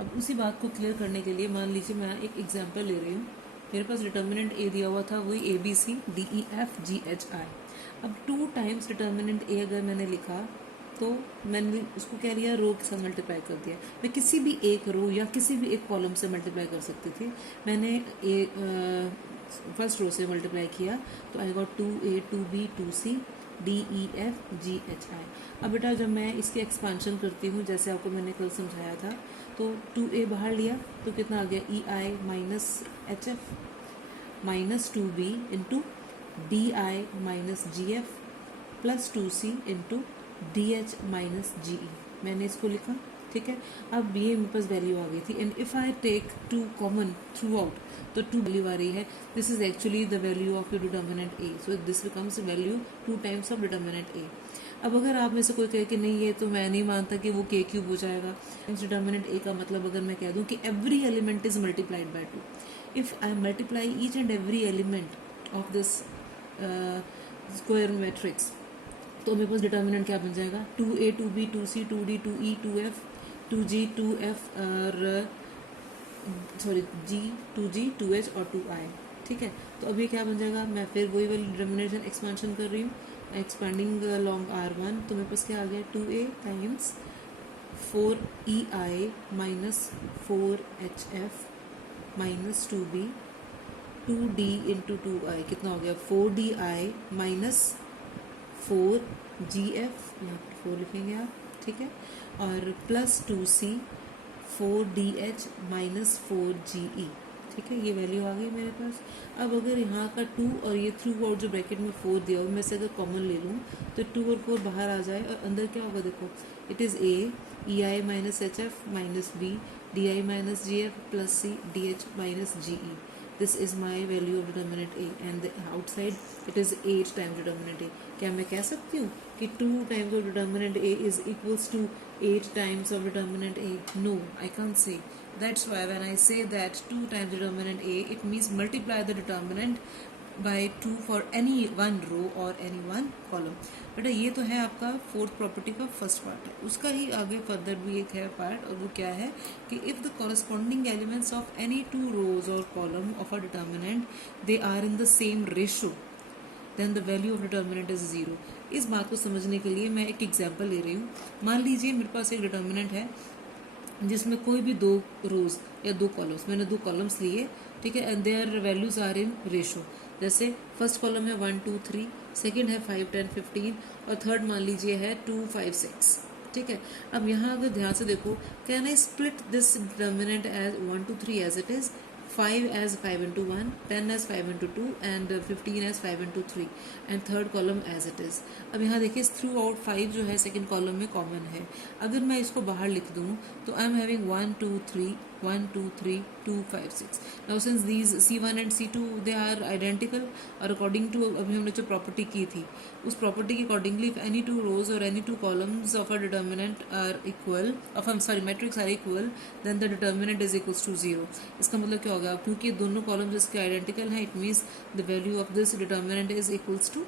अब उसी बात को क्लियर करने के लिए मान लीजिए मैं एक एग्जांपल ले रही हूँ। मेरे पास डिटर्मिनेंट ए दिया हुआ था, वही ABCDEFGHI। अब 2 टाइम्स डिटर्मिनेंट ए अगर मैंने लिखा तो मैंने उसको क्या लिया, रो के साथ मल्टीप्लाई कर दिया। मैं किसी भी एक रो या किसी भी एक कॉलम से मल्टीप्लाई कर सकती थी। मैंने फर्स्ट रो से मल्टीप्लाई किया तो I got 2A 2B 2C DEFGHI। अब बेटा जब मैं इसके एक्सपांशन करती हूँ, जैसे आपको मैंने कल समझाया था, तो 2A बाहर लिया तो कितना आ गया, EI minus HF minus 2B into DI minus GF plus 2C into DH minus GE। मैंने इसको लिखा, ठीक है। अब ये मेरे पास वैल्यू आ गई थी, and if I take 2 common throughout तो 2 वैल्यू आ रही है। This is actually the value of your determinant A, so this becomes value 2 times of determinant A. अब अगर आप में से कोई कहे कि नहीं ये तो मैं नहीं मानता कि वो k क्यूब हो जाएगा, डिटर्मिनेंट ए का मतलब अगर मैं कह दूं कि every element is multiplied bye 2, if I multiply each and every element of this square matrix, तो मेरे पास डिटर्मिनेंट क्या बन जाएगा, 2A 2B 2C 2D 2E 2F 2G 2F और सॉरी G 2G 2H और 2I, ठीक है। तो अब ये क्या बन जाएगा, मैं फिर वही वाली डिटर्मिनेशन एक्सपेंशन कर रही हूँ, एक्सपेंडिंग लॉन्ग R1, तो मेरे पास क्या आ गया, 2A times 4EI minus 4HF minus 2B 2D into 2I कितना हो गया, 4DI माइनस 4GF, यहाँ पर 4 लिखेंगे आप, ठीक है, और plus 2C 4DH minus 4GE, ठीक है। ये वैल्यू आ गई मेरे पास। अब अगर यहाँ का 2 और ये थ्रू आउट जो ब्रैकेट में 4 दिया हो, मैं से अगर कॉमन ले लूँ तो 2 और 4 बाहर आ जाए और अंदर क्या होगा, देखो it is A EI minus HF minus B DI minus GF plus C DH minus GE। This is my value of determinant A and the outside it is 8 times determinant A। क्या मैं कह सकती हूँ कि 2 times of determinant A is equals to 8 times of determinant A? No, I can't say. That's why when I say that 2 times determinant A, it means multiply the determinant by 2 for any one row or any one column। बेटा ये तो है आपका fourth property का first part है। उसका ही आगे further भी एक है पार्ट, और वो क्या है कि if the corresponding elements of any 2 rows or column of a determinant they are in the same ratio then the value of determinant is 0। इस बात को समझने के लिए मैं एक एग्जांपल ले रही हूँ। मान लीजिए मेरे पास एक डिटर्मिनेंट है जिसमें कोई भी 2 रोज या 2 कॉलम्स, मैंने 2 कॉलम्स लिए, ठीक है, and their values are in ratio. जैसे फर्स्ट कॉलम है 1 2 3, सेकंड है 5 10 15 और थर्ड मान लीजिए है 2 5 6, ठीक है। अब यहाँ अगर ध्यान से देखो, can I split this determinant as 1 2 3 as it is, 5 as 5 into 1, 10 as 5 into 2 and 15 as 5 into 3 and third column as it is। अब यहाँ देखिए थ्रू आउट 5 जो है सेकंड कॉलम में कॉमन है। अगर मैं इसको बाहर लिख दूँ तो I am having 1 2 3 1 2 3 2 5 6। Now since these C1 and C2 they are identical, और अकॉर्डिंग टू अभी हमने जो प्रॉपर्टी की थी उस प्रॉपर्टी के अकॉर्डिंगली इफ एनी 2 rows और any 2 columns of a determinant are equal of matrix are equal then the determinant is equals to 0। इसका मतलब क्या होगा, क्योंकि दोनों कॉलम्स इसके आइडेंटिकल हैं, it means the value of this determinant is equals to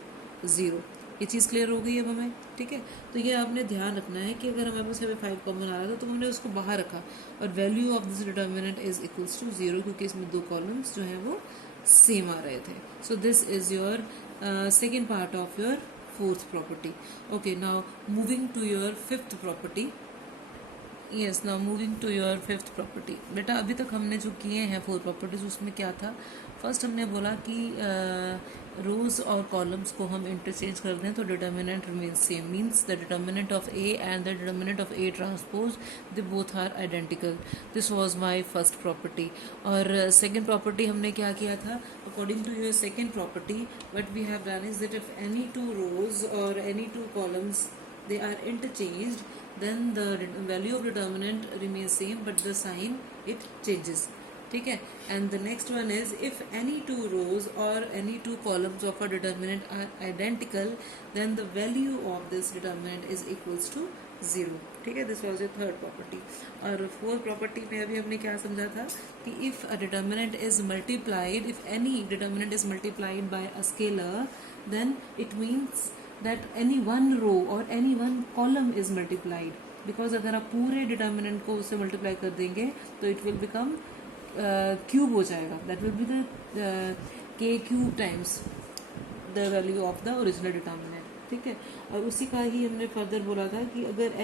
0। ये चीज़ क्लियर हो गई अब हमें, ठीक है। तो ये आपने ध्यान रखना है कि अगर हमारे पास 5 कॉमन आ रहा था तो हमने उसको बाहर रखा और value of this determinant is equals to 0, क्योंकि इसमें 2 कॉलम्स जो हैं वो सेम आ रहे थे। So this is your second part of your fourth property. Okay, now moving to your fifth property. Yes, now moving to your fifth property. बेटा अभी तक हमने जो किए हैं 4 प्रॉपर्टीज उसमें क्या था, फर्स्ट हमने बोला कि रोज और कॉलम्स को हम इंटरचेंज कर दें तो determinant remains same, means the determinant of A and the determinant of A transpose they both are identical. This was my first property. और सेकंड प्रॉपर्टी हमने क्या किया था, according to your second property what we have done is that if any 2 rows और any 2 columns they are interchanged then the value of determinant remains same but the sign it changes, ठीक है। and the next one is if any 2 rows or any 2 columns of a determinant are identical then the value of this determinant is equals to 0, ठीक है। This was a third property. और fourth property में अभी हमने क्या समझा था कि if a determinant is multiplied, if any determinant is multiplied by a scalar then it means that any one row or any one column is multiplied, because अगर आप पूरे डिटर्मिनेंट को उससे मल्टीप्लाई कर देंगे तो इट विल बिकम क्यूब हो जाएगा, दैट विल बी द के cube times the value of the original determinant, ठीक है। और उसी का ही हमने फर्दर बोला था कि अगर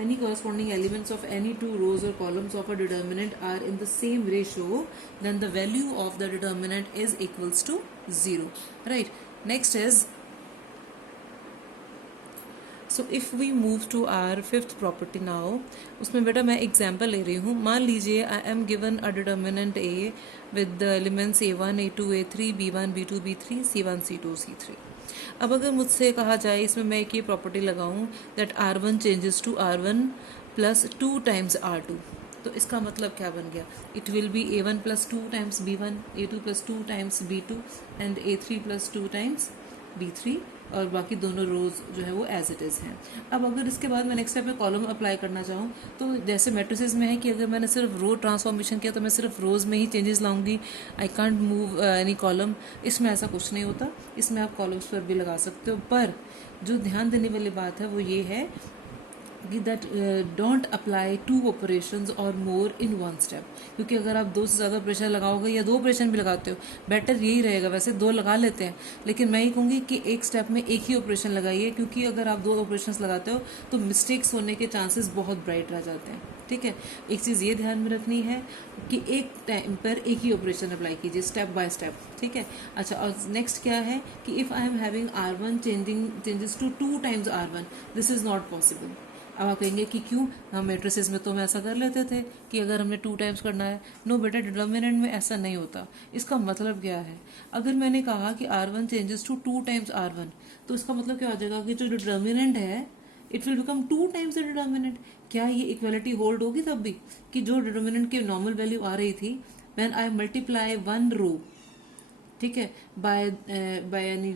any corresponding elements of any two rows or columns of a determinant are in the same ratio, then the value of the determinant is equals to 0, right? Next is, so if we move to our fifth property now, उसमें बेटा मैं example ले रही हूँ। मान लीजिए I am given a determinant A with the elements a1 a2 a3 b1 b2 b3 c1 c2 c3। अब अगर मुझसे कहा जाए इसमें मैं एक ये प्रॉपर्टी लगाऊं that r1 changes to r1 plus 2 times r2, तो इसका मतलब क्या बन गया? It will be a1 plus 2 times b1, a2 plus 2 times b2 and a3 plus 2 times b3, और बाकी दोनों रोज जो है वो एज इट इज़ हैं। अब अगर इसके बाद मैं नेक्स्ट स्टेप पे कॉलम अप्लाई करना चाहूँ तो जैसे मैट्रिसेस में है कि अगर मैंने सिर्फ रो ट्रांसफॉर्मेशन किया तो मैं सिर्फ रोज में ही चेंजेस लाऊंगी, I can't move any column. इसमें ऐसा कुछ नहीं होता, इसमें आप कॉलम्स पर भी लगा सकते हो। पर जो ध्यान देने वाली बात है वो ये है that don't apply two operations or more in one step, क्योंकि अगर आप दो से ज़्यादा ऑपरेशन लगाओगे या दो ऑपरेशन भी लगाते हो, बेटर यही रहेगा। वैसे दो लगा लेते हैं, लेकिन मैं ये कहूँगी कि एक स्टेप में एक ही ऑपरेशन लगाइए, क्योंकि अगर आप दो ऑपरेशंस लगाते हो तो मिस्टेक्स होने के चांसेस बहुत ब्राइट रह जाते हैं, ठीक है। एक चीज़ ये ध्यान में रखनी है कि एक टाइम पर एक ही ऑपरेशन अप्लाई कीजिए, स्टेप बाय स्टेप, ठीक है। अच्छा, और नेक्स्ट क्या है कि if I am having r1 changes to 2 times r1, this is not possible. अब आप कहेंगे कि क्यों, हम मैट्रिसेस में तो हम ऐसा कर लेते थे कि अगर हमने 2 टाइम्स करना है। नो बेटा, डिटर्मिनेंट में ऐसा नहीं होता। इसका मतलब क्या है? अगर मैंने कहा कि r1 changes to 2 times r1, तो इसका मतलब क्या हो जाएगा कि जो डिटर्मिनेंट है it will become 2 times the determinant. क्या ये इक्वलिटी होल्ड होगी तब भी कि जो डिटर्मिनेंट की नॉर्मल वैल्यू आ रही थी, when I multiply one row, ठीक है, बाय यानी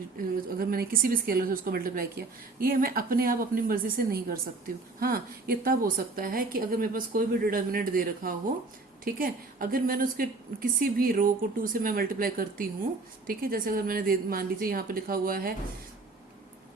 अगर मैंने किसी भी स्केलर से उसको मल्टीप्लाई किया, ये मैं अपने आप अपनी मर्जी से नहीं कर सकती हूँ। हाँ, ये तब हो सकता है कि अगर मेरे पास कोई भी डिटर्मिनेंट दे रखा हो, ठीक है, अगर मैंने उसके किसी भी रो को 2 से मैं मल्टीप्लाई करती हूँ, ठीक है, जैसे अगर मैंने मान लीजिए यहाँ पे लिखा हुआ है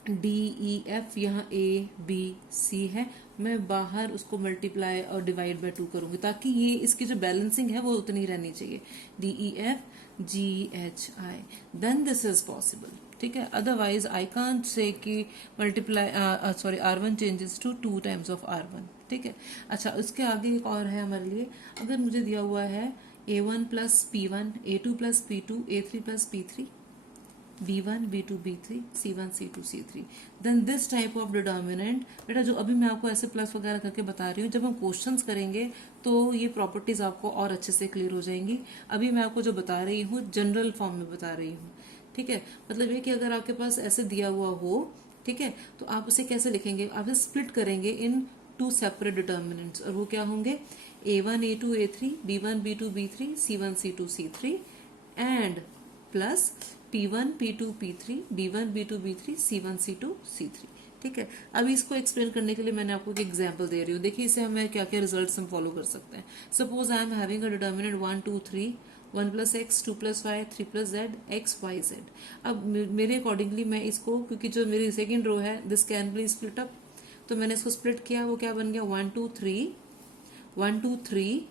DEF, यहाँ ABC है, मैं बाहर उसको मल्टीप्लाई और डिवाइड बाय 2 करूँगी ताकि ये इसकी जो बैलेंसिंग है वो उतनी रहनी चाहिए, DEF GHI, then this is possible, ठीक है। अदरवाइज आई कांट से कि multiply sorry r1 changes to 2 times of r1, ठीक है। अच्छा, उसके आगे एक और है हमारे लिए। अगर मुझे दिया हुआ है a1 plus p1, a2 plus p2, a3 plus p3, b1 b2 b3 c1 c2 c3, then this type of determinant, बेटा जो अभी मैं आपको ऐसे प्लस वगैरह करके बता रही हूँ, जब हम क्वेश्चंस करेंगे तो ये प्रॉपर्टीज आपको और अच्छे से क्लियर हो जाएंगी। अभी मैं आपको जो बता रही हूँ जनरल फॉर्म में बता रही हूँ, ठीक है। मतलब ये कि अगर आपके पास ऐसे दिया हुआ हो, ठीक है, तो आप उसे कैसे लिखेंगे? आप इसे स्प्लिट करेंगे इन 2 सेपरेट डिटर्मिनेंट्स, और वो क्या होंगे? a1 a2 a3 b1 b2 b3 c1 c2 c3 and plus p1 p2 p3 b1 b2 b3 c1 c2 c3, ठीक है। अभी इसको एक्सप्लेन करने के लिए मैंने आपको एक एग्जांपल दे रही हूँ। देखिए इसे हमें क्या क्या रिजल्ट्स हम फॉलो कर सकते हैं। Suppose I am having a determinant 1 2 3, 1 plus x, 2 plus y, 3 plus z, x y z. अब मेरे अकॉर्डिंगली मैं इसको, क्योंकि जो मेरी सेकेंड रो है this can be split up, तो मैंने इसको स्प्लिट किया, वो क्या बन गया? 1 2 3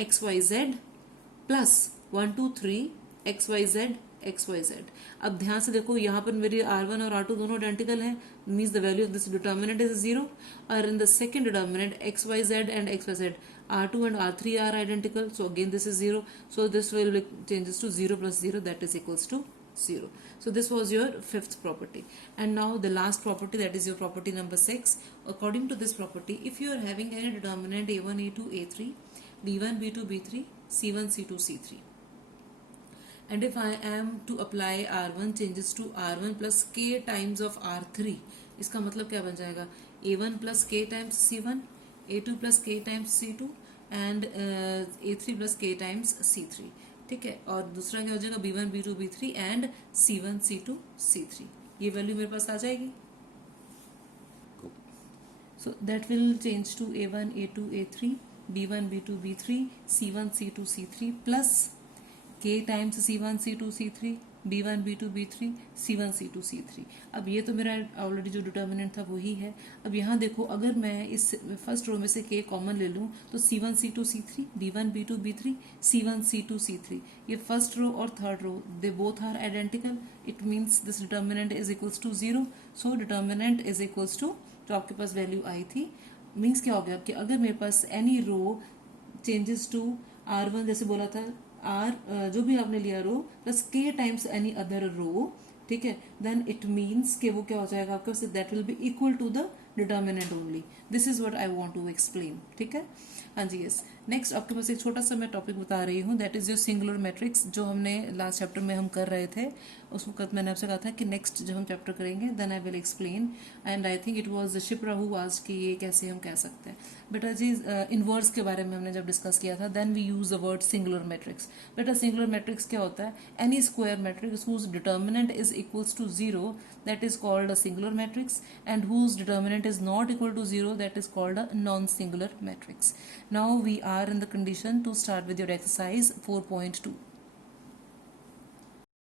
x y z plus 1 2 3 x y z x y z. अब ध्यान से देखो, यहाँ पर मेरी r1 और r2 दोनों आइडेंटिकल हैं, means the value of this determinant is 0, और in the second determinant x y z and x y z, r2 and r3 are identical, so again this is 0, so this will changes to 0 plus 0, that is equals to 0. So this was your fifth property, and now the last property, that is your property number 6. According to this property, if you are having any determinant a1 a2 a3 b1 b2 b3 c1 c2 c3, and if I am to apply r1 changes to r1 plus k times of r3, इसका मतलब क्या बन जाएगा? a1 plus k times c1, a2 plus k times c2 and a3 plus k times c3, ठीक है। और दूसरा क्या हो जाएगा? b1 b2 b3 and c1 c2 c3, ये वैल्यू मेरे पास आ जाएगी। So that will change to a1 a2 a3 b1 b2 b3 c1 c2 c3 plus k times c1 c2 c3 B1 B2 B3 C1 C2 C3। अब ये तो मेरा already जो determinant था वही है। अब यहाँ देखो, अगर मैं इस फर्स्ट रो में से K कॉमन ले लूँ तो C1 C2 C3 B1 B2 B3 C1 C2 C3, ये फर्स्ट रो और third row they both are identical, it means this determinant is equals to 0। So determinant is equals to, जो आपके पास value आई थी, means क्या हो गया कि अगर मेरे पास any row changes to R1, जैसे बोला था R जो भी आपने लिया row plus K times any other row, ठीक है, देन इट मीन्स कि वो क्या हो जाएगा आपके पास, that will be equal to the determinant only. This is what I want to explain, ठीक है। हाँ जी, यस। नेक्स्ट आपके पास एक छोटा सा मैं टॉपिक बता रही हूँ, that is your singular matrix, जो हमने लास्ट चैप्टर में हम कर रहे थे। उस वक्त मैंने आपसे कहा था कि नेक्स्ट जब हम चैप्टर करेंगे then I will explain, and I think it was Shipra who asked कि ये कैसे हम कह सकते हैं। बेटा जी, इनवर्स के बारे में हमने जब डिस्कस किया था, then we use the word singular matrix. बेटा सिंगुलर मैट्रिक्स क्या होता है? Any square matrix whose determinant is equals to 0, that is called a singular matrix, and whose determinant is not equal to 0, that is called a non-singular matrix. Now we are in the condition to start with your exercise 4.2.